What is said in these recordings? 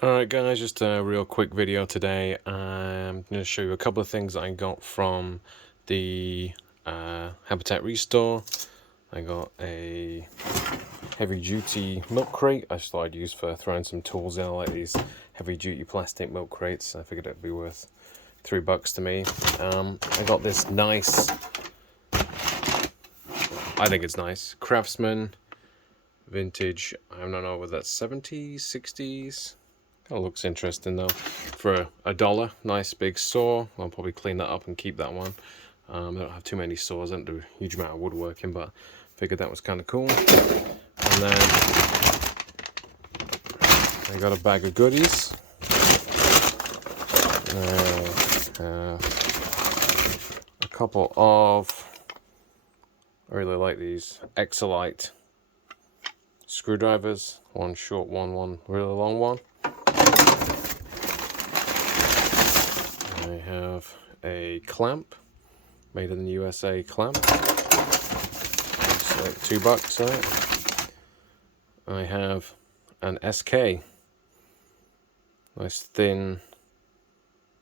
Alright guys, just a real quick video today. I'm going to show you a couple of things that I got from the Habitat Restore. I got a heavy duty milk crate. I just thought I'd use for throwing some tools in. I like these heavy duty plastic milk crates. I figured it'd be worth $3 to me. I got this nice, I think it's nice, Craftsman vintage. I don't know whether that's 70s, 60s. Kind of looks interesting though. For $1, nice big saw. I'll probably clean that up and keep that one. I don't have too many saws. I don't do a huge amount of woodworking, but figured that was kind of cool. And then I got a bag of goodies. A couple of, I really like these xcelite screwdrivers. One short one really long one. I have a clamp, made in the USA clamp. It's like $2, right? I have an SK, nice thin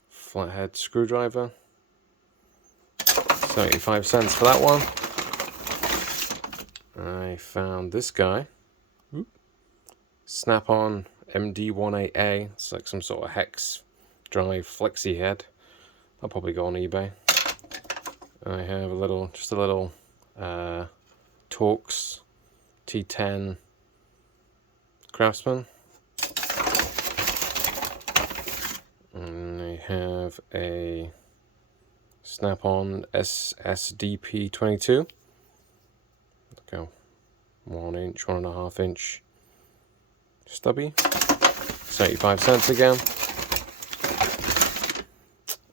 flathead screwdriver. 75 cents for that one. I found this guy, Snap-on MD18A. It's like some sort of hex drive flexi head. I'll probably go on eBay. I have just a little Torx T10 Craftsman. And I have a Snap-on SSDP22. Like a 1.5 inch stubby. 75 cents again.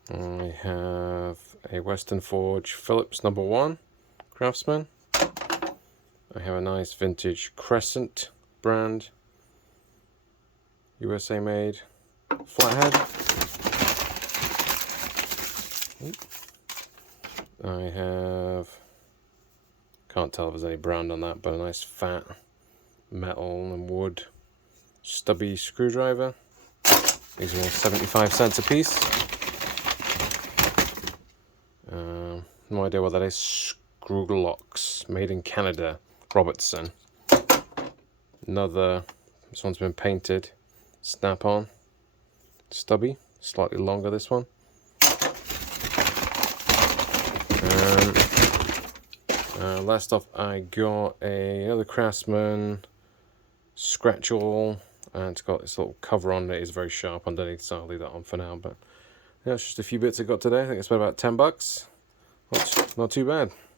I have a Western Forge Phillips No. 1 Craftsman. I have a nice vintage Crescent brand USA made flathead. I have, can't tell if there's any brand on that, but a nice fat metal and wood stubby screwdriver. These are all 75 cents a piece. No idea what that is. Screwglocks, made in Canada, Robertson. This one's been painted. Snap-on, stubby, slightly longer this one. Last off, I got another Craftsman scratch-all, and it's got this little cover on it. It's very sharp underneath, so I'll leave that on for now. But yeah, it's just a few bits I got today. I think I spent about $10. Not too bad.